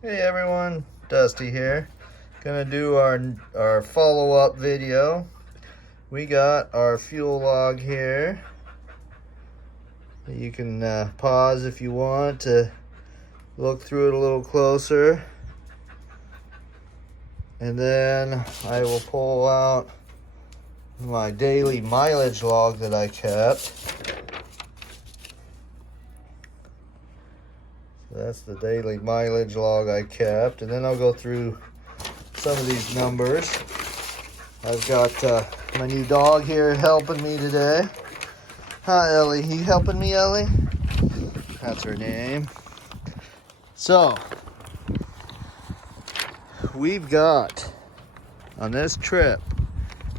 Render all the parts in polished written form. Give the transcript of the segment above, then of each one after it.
Hey everyone, Dusty here. Gonna do our follow-up video. We got our fuel log here. You can pause if you want to look through it a little closer. And then I will pull out my daily mileage log that I kept. That's the daily mileage log I kept, and then I'll go through some of these numbers. I've got my new dog here helping me today. Hi, Ellie. You helping me, Ellie? That's her name. So, we've got on this trip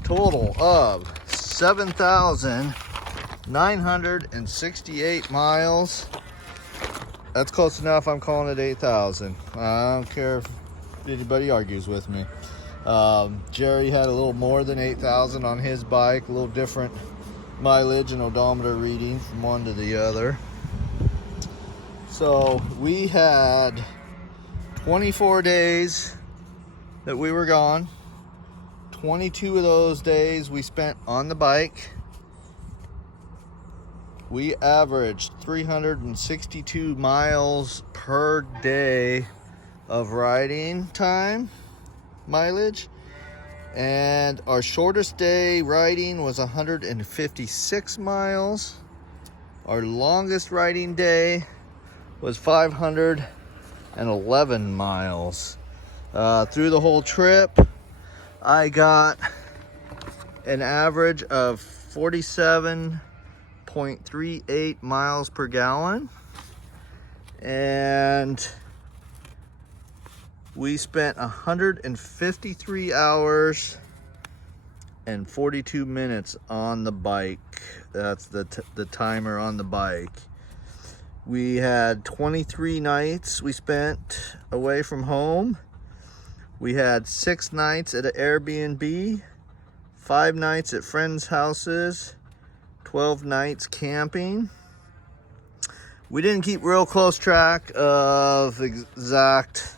total of 7,968 miles. That's close enough. I'm calling it 8,000. I don't care if anybody argues with me. Jerry had a little more than 8,000 on his bike, a little different mileage and odometer reading from one to the other. So we had 24 days that we were gone. 22 of those days we spent on the bike. We averaged 362 miles per day of riding time, mileage. And our shortest day riding was 156 miles. Our longest riding day was 511 miles. Through the whole trip, I got an average of 47.38 miles per gallon, and we spent 153 hours and 42 minutes on the bike. That's the timer on the bike. We had 23 nights we spent away from home. We had 6 nights at an Airbnb, 5 nights at friends' houses, 12 nights camping. We didn't keep real close track of exact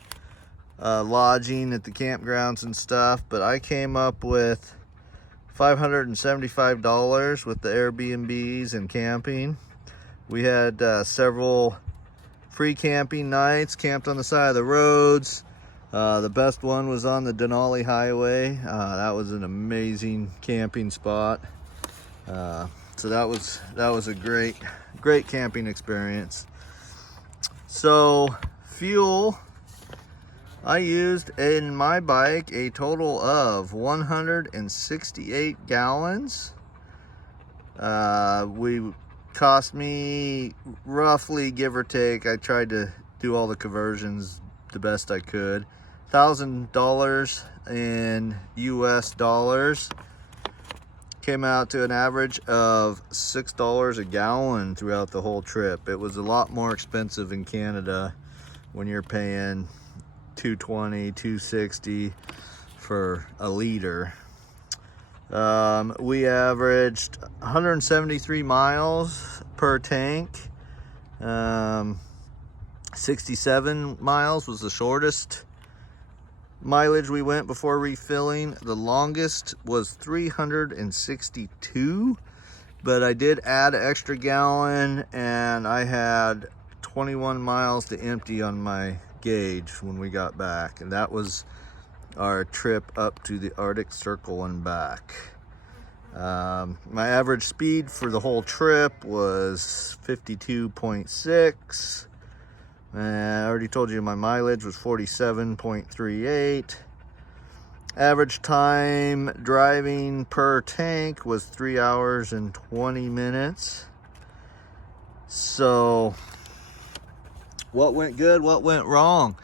lodging at the campgrounds and stuff, but I came up with $575 with the Airbnbs and camping. We had several free camping nights, camped on the side of the roads. The best one was on the Denali Highway. That was an amazing camping spot. So that was a great camping experience. So fuel, I used in my bike a total of 168 gallons. We cost me roughly, give or take, I tried to do all the conversions the best I could, $1,000 in US dollars. Came out to an average of $6 a gallon throughout the whole trip. It was a lot more expensive in Canada when you're paying $2.20, $2.60 for a liter. We averaged 173 miles per tank. 67 miles was the shortest mileage we went before refilling. The longest was 362, but I did add an extra gallon and I had 21 miles to empty on my gauge when we got back, and that was our trip up to the Arctic Circle and back. My average speed for the whole trip was 52.6. I already told you my mileage was 47.38. Average time driving per tank was 3 hours and 20 minutes. So, what went good, what went wrong?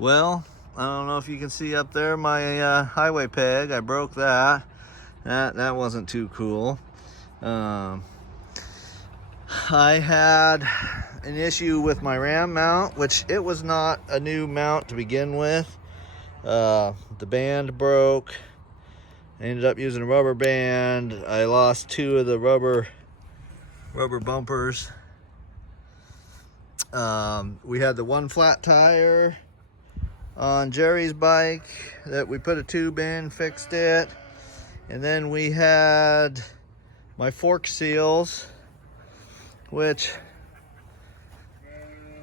Well, I don't know if you can see up there my highway peg. I broke that. That wasn't too cool. I had an issue with my ram mount, which it was not a new mount to begin with. The band broke. I ended up using a rubber band. I lost 2 of the rubber bumpers. We had the one flat tire on Jerry's bike that we put a tube in, fixed it. And then we had my fork seals, which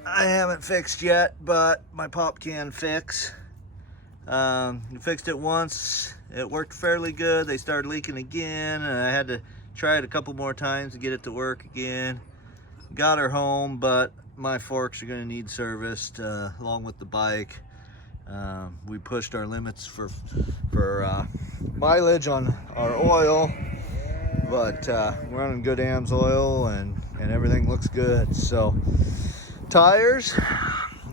I haven't fixed yet, but my pop can fix. Fixed it once, it worked fairly good. They started leaking again, and I had to try it a couple more times to get it to work again. Got her home, but my forks are gonna need serviced along with the bike. We pushed our limits for mileage on our oil, but we're running good AMSOIL and everything looks good. So tires,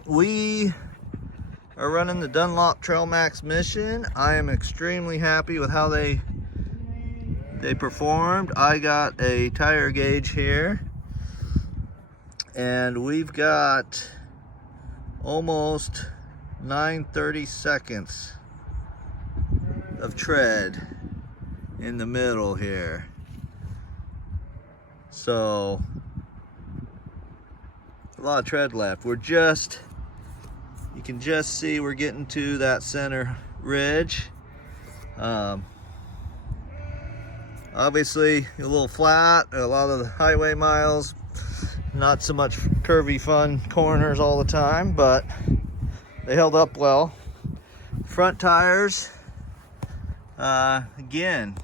we are running the Dunlop Trail Max Mission. I am extremely happy with how they performed. I got a tire gauge here, and we've got almost 930 seconds of tread in the middle here. So a lot of tread left. You can just see we're getting to that center ridge. Obviously a little flat, a lot of the highway miles, not so much curvy fun corners all the time, but they held up well. Front tires, again,